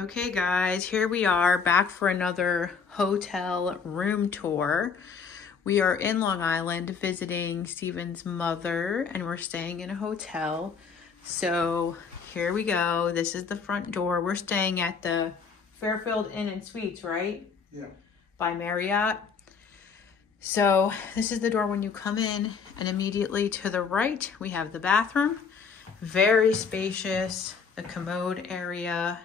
Okay guys, here we are back for another hotel room tour. We are in Long Island visiting Steven's mother and we're staying in a hotel. So here we go. This is the front door. We're staying at the Fairfield Inn and Suites, right? Yeah. By Marriott. So this is the door when you come in, and immediately to the right we have the bathroom. Very spacious, the commode area,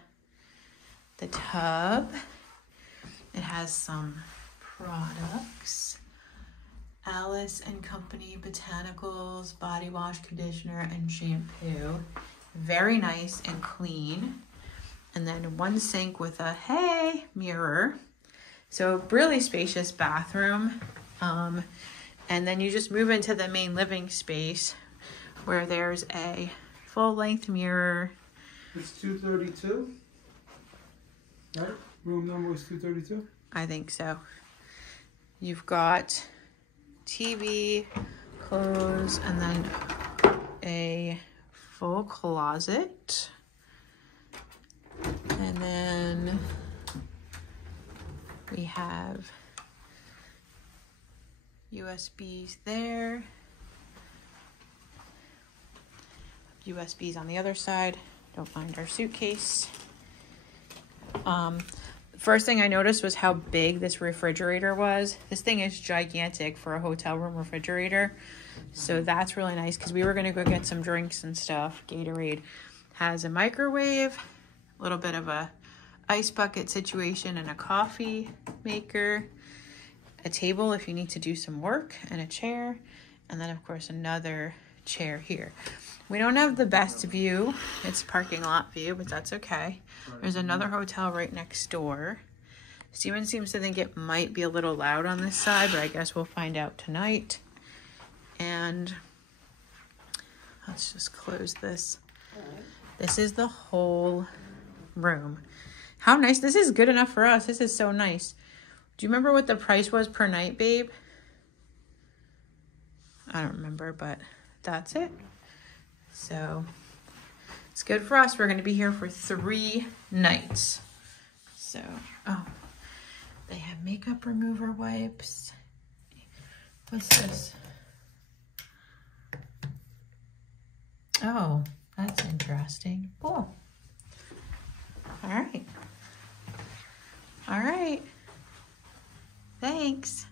the tub. It has some products. Alice and Company Botanicals body wash, conditioner, and shampoo. Very nice and clean. And then one sink with a mirror. So really spacious bathroom. And then you just move into the main living space where there's a full-length mirror. It's 232, right? Room number was 232? I think so. You've got TV, clothes, and then a full closet. And then we have USBs there. USBs on the other side. Don't find our suitcase. First thing I noticed was how big this refrigerator was. This thing is gigantic for a hotel room refrigerator. So that's really nice because we were going to go get some drinks and stuff. Gatorade has a microwave, a little bit of a ice bucket situation, and a coffee maker, a table if you need to do some work, and a chair, and then of course another chair here. We don't have the best view. It's parking lot view, but that's okay. There's another hotel right next door. Steven seems to think it might be a little loud on this side, but I guess we'll find out tonight. And let's just close this. This is the whole room. How nice. This is good enough for us. This is so nice. Do you remember what the price was per night, babe? I don't remember, but that's it. So it's good for us. We're going to be here for 3 nights. So, oh, they have makeup remover wipes. What's this? Oh, that's interesting. Cool. All right. All right. Thanks.